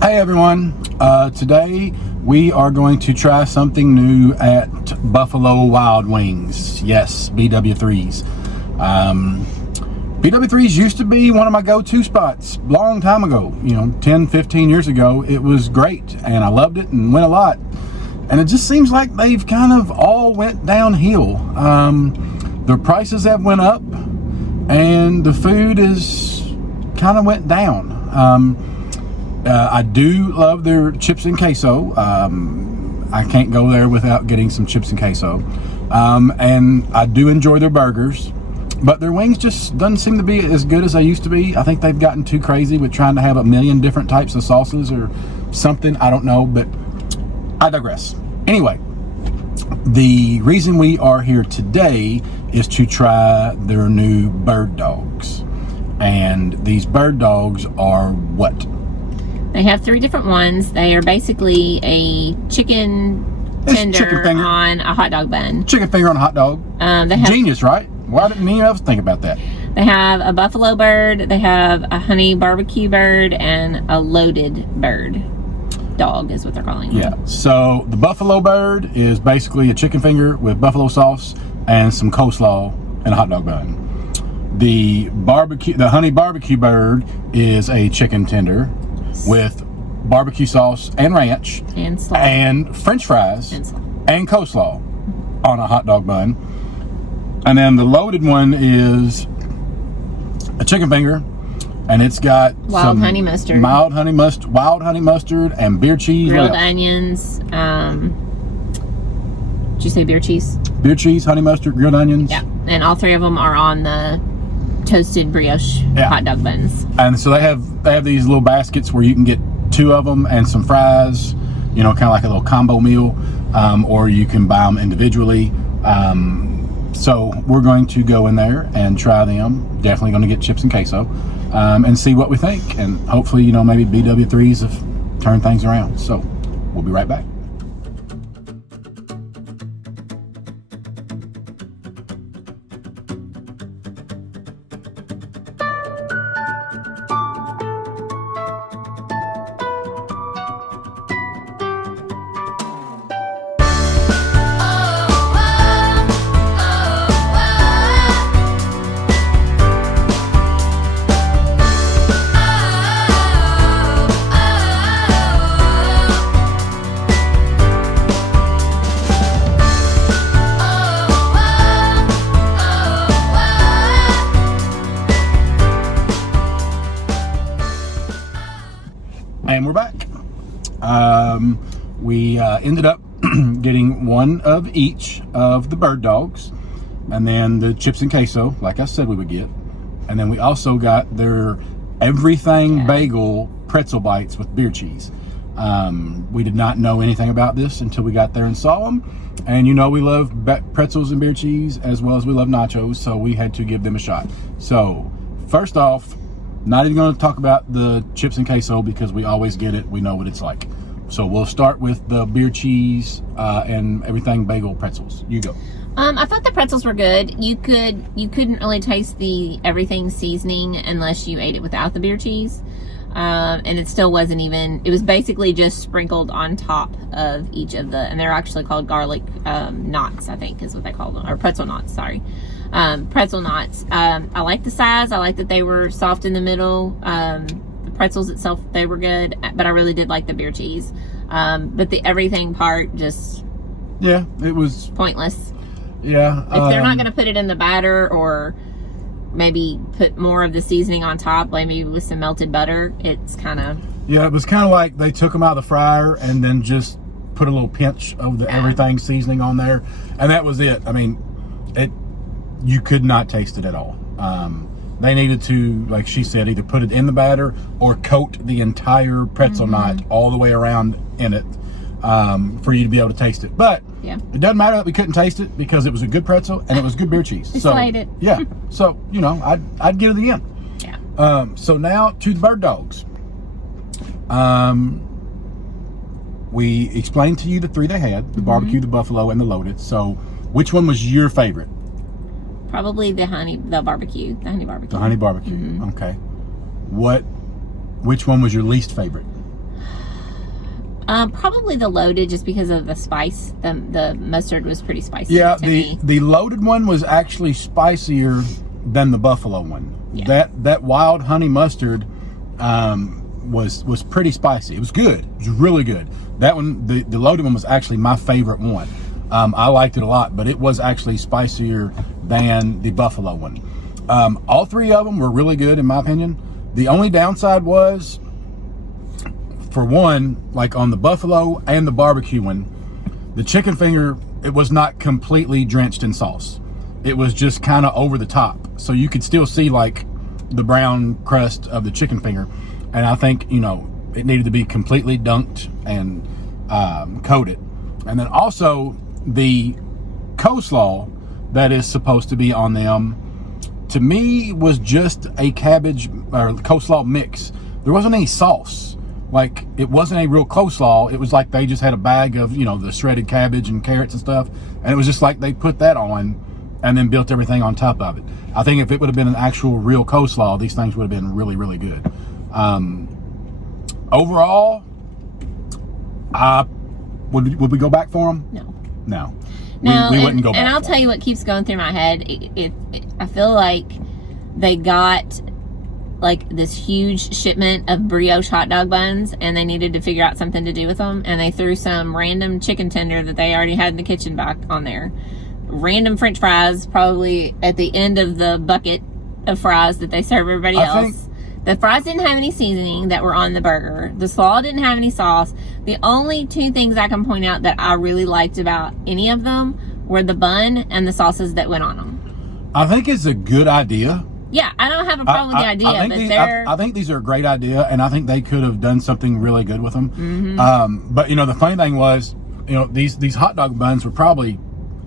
Hey everyone, today we are going to try something new at Buffalo Wild Wings. Yes, BW3s. BW3s used to be one of my go-to spots a long time ago, 10, 15 years ago. It was great and I loved it and went a lot. And it just seems like they've kind of all went downhill. The prices have went up and the food is kind of went down. I do love their chips and queso. I can't go there without getting some chips and queso. And I do enjoy their burgers, but their wings just doesn't seem to be as good as they used to be. I think they've gotten too crazy with trying to have a million different types of sauces or something. I don't know, but I digress. Anyway, the reason we are here today is to try their new bird dogs. And these bird dogs are what? They have 3 different ones. They are basically a chicken tender on a hot dog bun. Chicken finger on a hot dog. They have, genius, right? Why didn't anyone else think about that? They have a buffalo bird, they have a honey barbecue bird, and a loaded bird dog is what they're calling it. Yeah, so the buffalo bird is basically a chicken finger with buffalo sauce and some coleslaw and a hot dog bun. The honey barbecue bird is a chicken tender with barbecue sauce and ranch and french fries and coleslaw on a hot dog bun. And then the loaded one is a chicken finger, and it's got wild honey mustard and beer cheese, grilled onions. Did you say beer cheese? Beer cheese, honey mustard, grilled onions. Yeah, and all 3 of them are on the toasted brioche hot dog buns. And so they have these little baskets where you can get 2 of them and some fries, kind of like a little combo meal, or you can buy them individually. So we're going to go in there and try them. Definitely going to get chips and queso, and see what we think. And hopefully, maybe BW3s have turned things around. So we'll be right back. And we're back. We ended up getting 1 of each of the bird dogs, and then the chips and queso, like I said we would get. And then we also got their everything bagel pretzel bites with beer cheese. We did not know anything about this until we got there and saw them. And we love pretzels and beer cheese as well as we love nachos, so we had to give them a shot. So first off, not even going to talk about the chips and queso because we always get it. We know what it's like. So we'll start with the beer cheese and everything bagel pretzels. You go. I thought the pretzels were good. You couldn't really taste the everything seasoning unless you ate it without the beer cheese. And it still wasn't even, it was basically just sprinkled on top of each of and they're actually called garlic knots, I think is what they call them, or pretzel knots, sorry. Pretzel knots. I like the size. I like that they were soft in the middle. The pretzels itself, they were good, but I really did like the beer cheese. But the everything part just... Yeah, it was... pointless. Yeah. If they're not going to put it in the batter or maybe put more of the seasoning on top, like maybe with some melted butter, it's kind of... Yeah, it was kind of like they took them out of the fryer and then just put a little pinch of the everything seasoning on there. And that was it. I mean, you could not taste it at all. They needed to, like she said, either put it in the batter or coat the entire pretzel knot all the way around in it for you to be able to taste it. But it doesn't matter that we couldn't taste it because it was a good pretzel and it was good beer cheese. So ate it. Yeah. So, I'd give it again. Yeah. So now to the bird dogs. We explained to you the 3 they had, the barbecue, the buffalo, and the loaded. So which one was your favorite? Probably the honey barbecue. The honey barbecue. Okay. Which one was your least favorite? Probably the loaded, just because of the spice. The mustard was pretty spicy. Yeah, to me. the loaded one was actually spicier than the buffalo one. Yeah. That wild honey mustard was pretty spicy. It was good. It was really good. That one, the loaded one, was actually my favorite one. I liked it a lot, but it was actually spicier than the buffalo one. All three of them were really good in my opinion. The only downside was, for one, like on the buffalo and the barbecue one, the chicken finger, it was not completely drenched in sauce. It was just kind of over the top. So you could still see like the brown crust of the chicken finger. And I think, you know, it needed to be completely dunked and coated. And then also the coleslaw that is supposed to be on them, to me, was just a cabbage or coleslaw mix. There wasn't any sauce. Like, it wasn't a real coleslaw. It was like they just had a bag of, you know, the shredded cabbage and carrots and stuff. And it was just like they put that on and then built everything on top of it. I think if it would have been an actual real coleslaw, these things would have been really, really good. Overall, would we go back for them? No. No. We wouldn't go back. And I'll tell you what keeps going through my head. I feel like they got like this huge shipment of brioche hot dog buns, and they needed to figure out something to do with them, and they threw some random chicken tender that they already had in the kitchen back on there. Random French fries, probably at the end of the bucket of fries that they serve everybody else. The fries didn't have any seasoning that were on the burger. The slaw didn't have any sauce. The only two things I can point out that I really liked about any of them were the bun and the sauces that went on them. I think it's a good idea. Yeah, I don't have a problem with the idea, I think these are a great idea, and I think they could have done something really good with them. Mm-hmm. But, you know, the funny thing was, you know, these hot dog buns were probably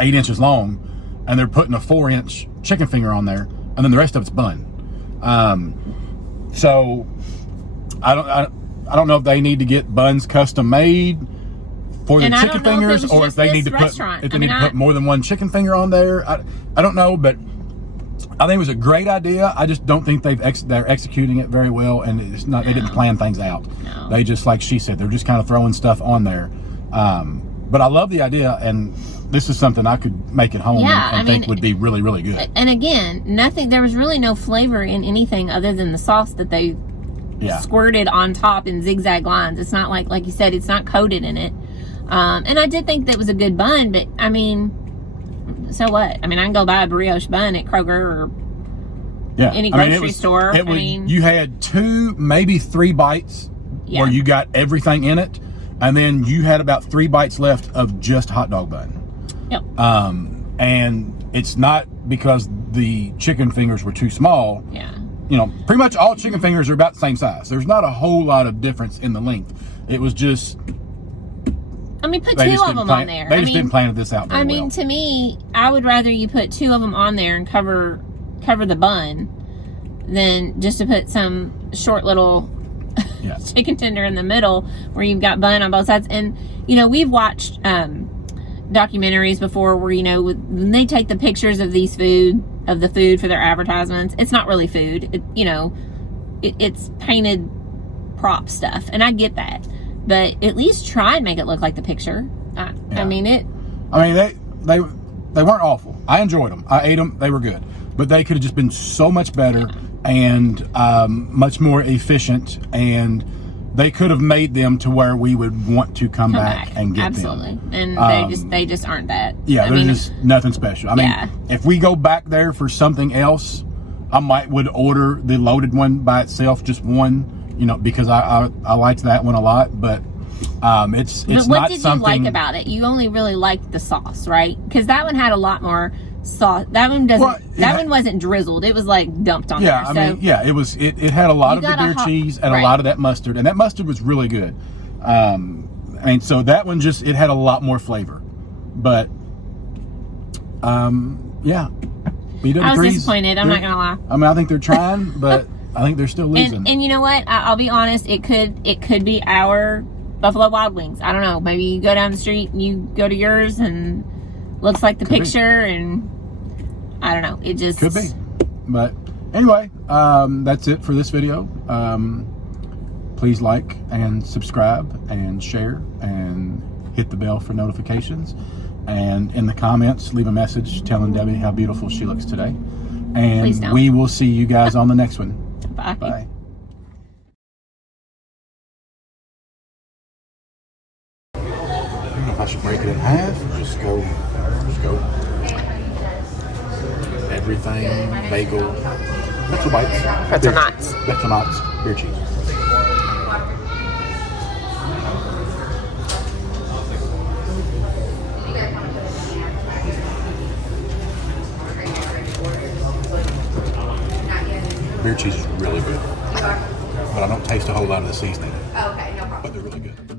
8 inches long, and they're putting a 4-inch chicken finger on there, and then the rest of it's bun. So I don't know if they need to get buns custom made for the chicken fingers, or if they need to put more than one chicken finger on there. I don't know, but I think it was a great idea. I just don't think they're executing it very well, and it's not. They didn't plan things out. No. They just, like she said, they're just kind of throwing stuff on there. But I love the idea, and this is something I could make at home and think would be really, really good. And again, there was really no flavor in anything other than the sauce that they squirted on top in zigzag lines. It's not like you said, it's not coated in it. And I did think that was a good bun, but I mean, so what? I mean, I can go buy a brioche bun at Kroger or any grocery store. You had 2, maybe 3 bites where you got everything in it, and then you had about 3 bites left of just hot dog bun. Yep. And it's not because the chicken fingers were too small. Yeah. You know, pretty much all chicken fingers are about the same size. There's not a whole lot of difference in the length. It was just... I mean, put 2 of them on there. They just didn't plan this out very well. To me, I would rather you put 2 of them on there and cover the bun than just to put some short little chicken tender in the middle where you've got bun on both sides. And, you know, we've watched documentaries before where, you know, when they take the pictures of the food for their advertisements, it's not really food. It's painted prop stuff, and I get that. But at least try and make it look like the picture. I mean, they weren't awful. I enjoyed them. I ate them. They were good. But they could have just been so much better and much more efficient. And they could have made them to where we would want to come back and get them. Absolutely. And they just aren't that. Yeah, they're just nothing special. I mean, if we go back there for something else, I would order the loaded one by itself, just one. You know, because I liked that one a lot, but it's not something. What did you like about it? You only really liked the sauce, right? Because that one had a lot more sauce. That one doesn't. Well, that one wasn't drizzled. It was like dumped on there. It was. It had a lot of the beer cheese and a lot of that mustard, and that mustard was really good. So that one it had a lot more flavor, but BW3s, I was disappointed. I'm not gonna lie. I mean, I think they're trying, but I think they're still losing. And you know what? I'll be honest. It could be our Buffalo Wild Wings. I don't know. Maybe you go down the street and you go to yours and looks like the picture, and I don't know. It just could be. But anyway, that's it for this video. please like and subscribe and share and hit the bell for notifications. And in the comments, leave a message telling Debbie how beautiful she looks today. And we will see you guys on the next one. Bye. Bye. I don't know if I should break it in half or just go everything, bagel, pretzel bites. Pretzel knots. Pretzel knots, beer cheese. Beer cheese is really good, but I don't taste a whole lot of the seasoning. Okay, no problem. But they're really good.